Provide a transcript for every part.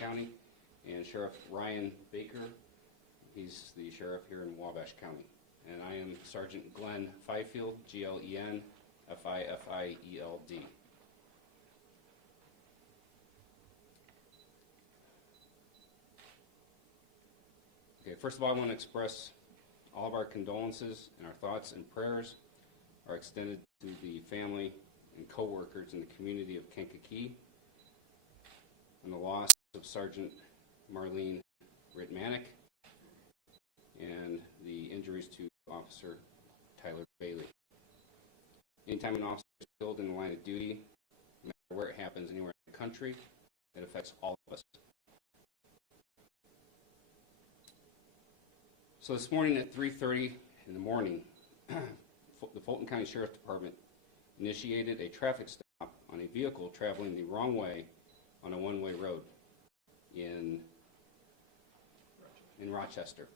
County, and Sheriff Ryan Baker. He's the sheriff here in Wabash County. And I am Sergeant Glenn Fifield, Glen Fifield. Okay, first of all, I want to express all of our condolences, and our thoughts and prayers are extended to the family and co-workers in the community of Kankakee and the loss of Sergeant Marlene Ritmanick and the injuries to Officer Tyler Bailey. Anytime an officer is killed in the line of duty, no matter where it happens, anywhere in the country, it affects all of us. So this morning at 3:30 in the morning, the Fulton County Sheriff's Department initiated a traffic stop on a vehicle traveling the wrong way on a one-way road in Rochester.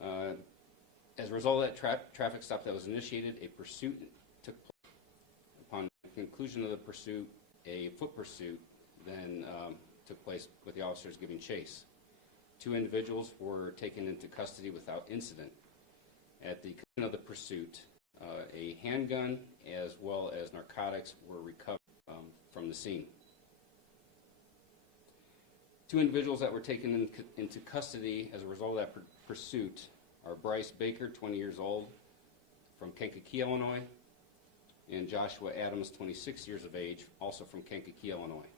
As a result of that traffic stop that was initiated, a pursuit took place. Upon the conclusion of the pursuit, a foot pursuit then took place with the officers giving chase. 2 individuals were taken into custody without incident. At the conclusion of the pursuit, a handgun as well as narcotics were recovered from the scene. 2 individuals that were taken into custody as a result of that pursuit are Bryce Baker, 20 years old, from Kankakee, Illinois, and Joshua Adams, 26 years of age, also from Kankakee, Illinois.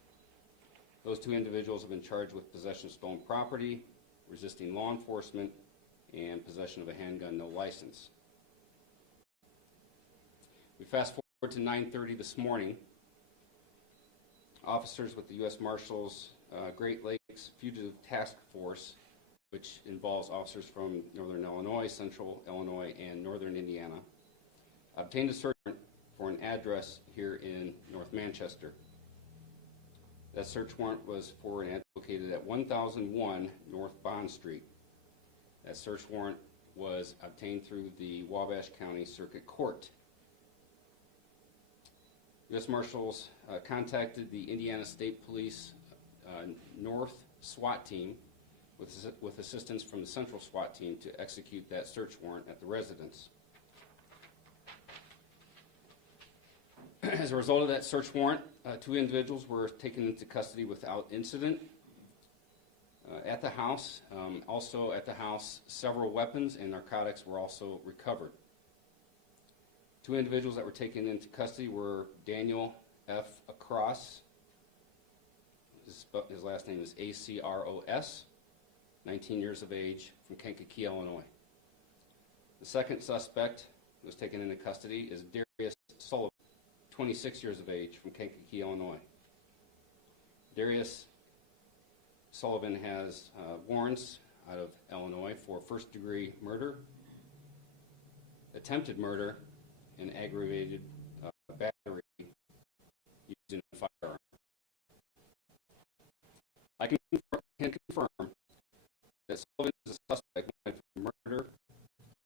Those 2 individuals have been charged with possession of stolen property, resisting law enforcement, and possession of a handgun, no license. We fast forward to 9:30 this morning. Officers with the U.S. Marshals Great Lakes Fugitive Task Force, which involves officers from Northern Illinois, Central Illinois, and Northern Indiana, obtained a search warrant for an address here in North Manchester. That search warrant was for an address located at 1001 North Bond Street. That search warrant was obtained through the Wabash County Circuit Court. U.S. Marshals contacted the Indiana State Police North SWAT team with assistance from the Central SWAT team to execute that search warrant at the residence. As a result of that search warrant, 2 individuals were taken into custody without incident. At the house, several weapons and narcotics were also recovered. 2 individuals that were taken into custody were Daniel F. Across. His last name is Acros, 19 years of age, from Kankakee, Illinois. The second suspect who was taken into custody is Darius Sullivan, 26 years of age, from Kankakee, Illinois. Darius Sullivan has warrants out of Illinois for first-degree murder, attempted murder, and aggravated battery using a firearm. I can confirm that Sullivan is a suspect wanted for murder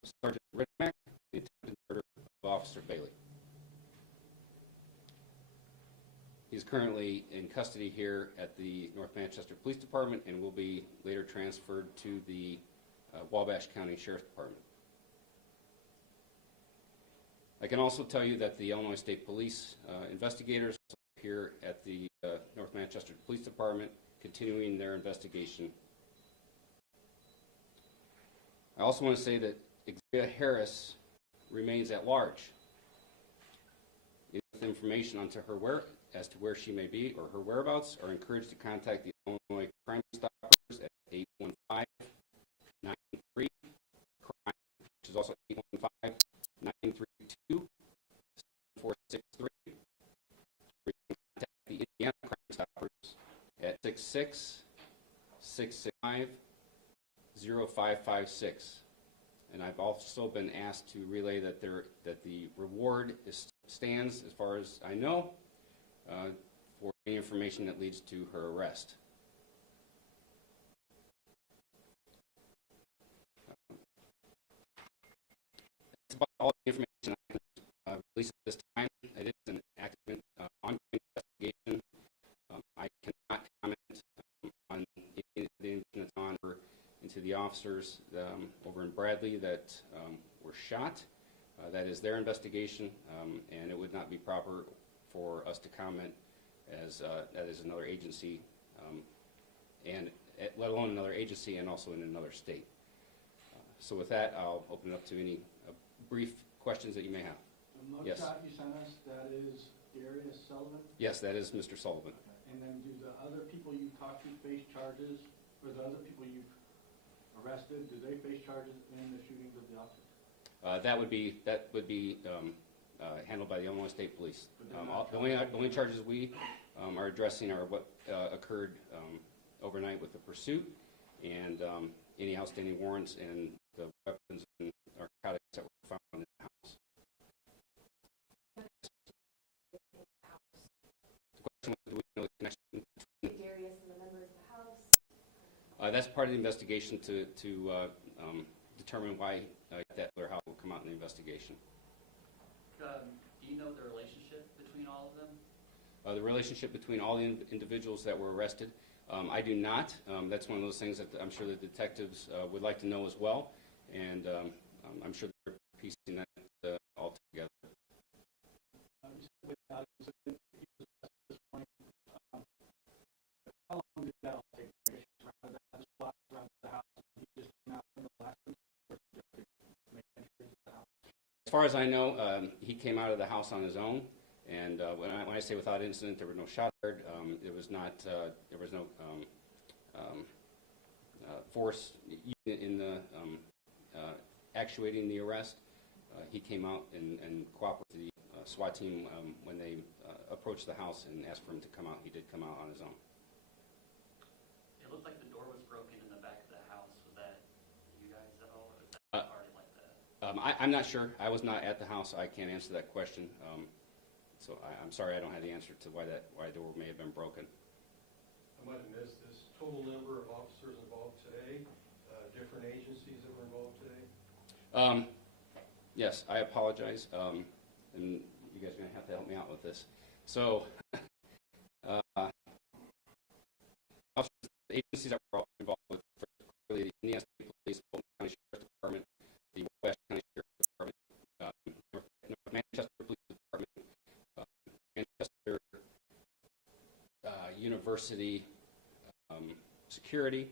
of Sergeant Ritmack and attempted murder of Officer Bailey. He's currently in custody here at the North Manchester Police Department and will be later transferred to the Wabash County Sheriff's Department. I can also tell you that the Illinois State Police investigators are here at the North Manchester Police Department continuing their investigation. I also want to say that Xavier Harris remains at large. With information onto her as to where she may be or her whereabouts, are encouraged to contact the Illinois Crime Stoppers at 815-993-CRIME, which is also 815-932-7463. Or you can contact the Indiana Crime Stoppers at 666-665-0556. And I've also been asked to relay that the reward stands, as far as I know, for any information that leads to her arrest. That's about all the information I can release at this time. It is an active, ongoing investigation. I cannot the officers over in Bradley that were shot. That is their investigation, and it would not be proper for us to comment as that is another agency, and let alone another agency and also in another state. So with that, I'll open it up to any brief questions that you may have. The mugshot Yes. you sent us, that is Darius Sullivan? Yes, that is Mr. Sullivan. Okay. And then do the other people you talked to face charges, or the other people you've arrested, do they face charges in the shootings of the officers? That would be handled by the Illinois State Police. But The only charges we are addressing are what occurred overnight with the pursuit and any outstanding warrants and the weapons and narcotics that were found in the house. The question was, do we know the connection between Darius and the members of the house? that's part of the investigation to determine why that other house will come out in the investigation. Do you know the relationship between all of them? The relationship between all the individuals that were arrested, I do not. That's one of those things that I'm sure the detectives would like to know as well, and I'm sure they're piecing that all together. How long did that all take? Around the spot, around the house, and he just came out from the last one, or just make entry into the house? As far as I know, he came out of the house on his own, and when I say without incident, there were no shots heard. There was not. There was no force in the actuating the arrest. He came out and cooperated with the SWAT team when they approached the house and asked for him to come out. He did come out on his own. It looked like the door was broken in the back of the house. Was that you guys at all, or was that already like that? I'm not sure. I was not at the house. I can't answer that question. So I'm sorry I don't have the answer to why the door may have been broken. I might have missed this. Total number of officers involved today, different agencies that were involved today? Yes, I apologize, and you guys are going to have to help me out with this. So, the agencies that were all involved with, particularly the Indiana State Police, Fulton County Sheriff's Department, the West County Sheriff's Department, North Manchester Police Department, Manchester University Security,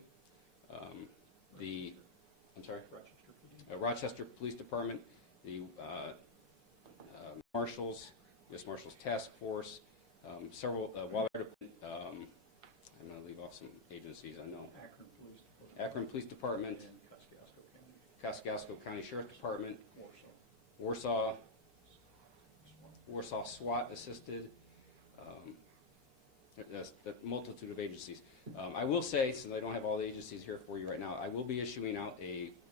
Rochester Police Department, the Marshals, U.S. Marshals Task Force, several Water Department. I'm going to leave off some agencies I know. Akron Police Department, Kosciuszko County Sheriff's Department, Warsaw SWAT assisted. That's the multitude of agencies. I will say, since I don't have all the agencies here for you right now, I will be issuing out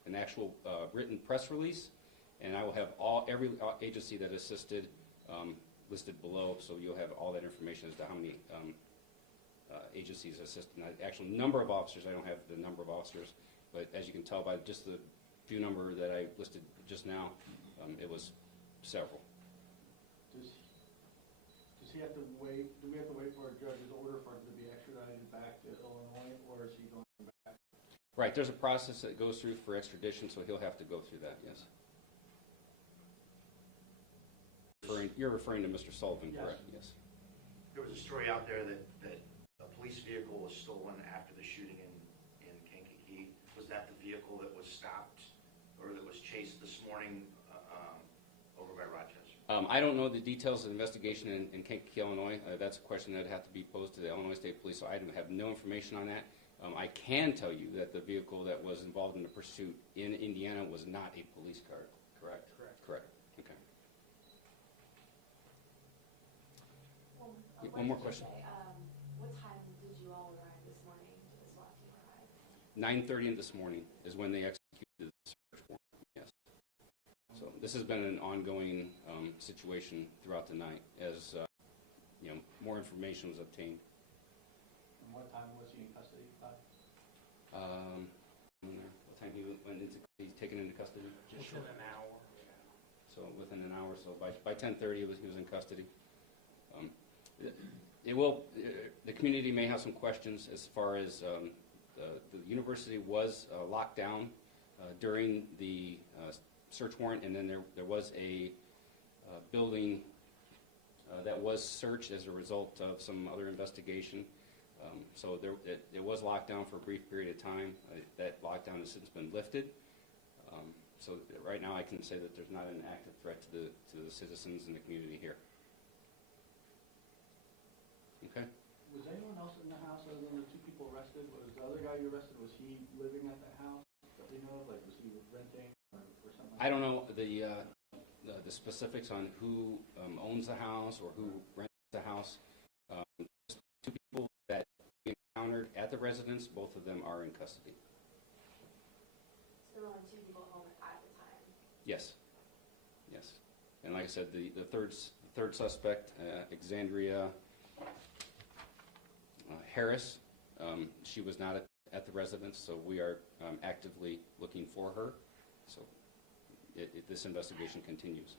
an actual written press release, and I will have every agency that assisted listed below, so you'll have all that information as to how many agencies assisted. And the actual number of officers, I don't have the number of officers, but as you can tell by just the few number that I listed just now, it was several. Does he have to wait? Do we have to wait for a judge's order for him to be extradited back to Illinois, or is he going back? Right, there's a process that goes through for extradition, so he'll have to go through that, yes. You're referring to Mr. Sullivan, Yes. correct? Yes. There was a story out there that a police vehicle was stolen after the shooting in Kankakee. Was that the vehicle that was stopped or that was chased this morning over by Rochester? I don't know the details of the investigation in Kankakee, Illinois. That's a question that would have to be posed to the Illinois State Police, so I have no information on that. I can tell you that the vehicle that was involved in the pursuit in Indiana was not a police car, correct? Correct. Correct. Okay. Well, One more question. What time did you all arrive this morning? Did the SWAT team arrive? 9:30 this morning is when they executed the search warrant, yes. So this has been an ongoing situation throughout the night as more information was obtained. And what time was he in custody? What time he went into, he's taken into custody? Just within an hour. So within an hour, so by 10:30 he was in custody. The community may have some questions as far as the university was locked down during the search warrant, and then there was a building that was searched as a result of some other investigation. So it was locked down for a brief period of time. That lockdown has since been lifted. So right now I can say that there's not an active threat to the citizens and the community here. Okay. Was anyone else in the house other than the two people arrested? Was the other guy you arrested, was he living at that house that we know of? Like, was he renting or something like that? I don't know the specifics on who owns the house or who rents the house. Just two people that we encountered at the residence, both of them are in custody. So there were only 2 people home at the time. Yes, yes. And like I said, the third suspect, Alexandria Harris, she was not at the residence, so we are actively looking for her. So this investigation continues.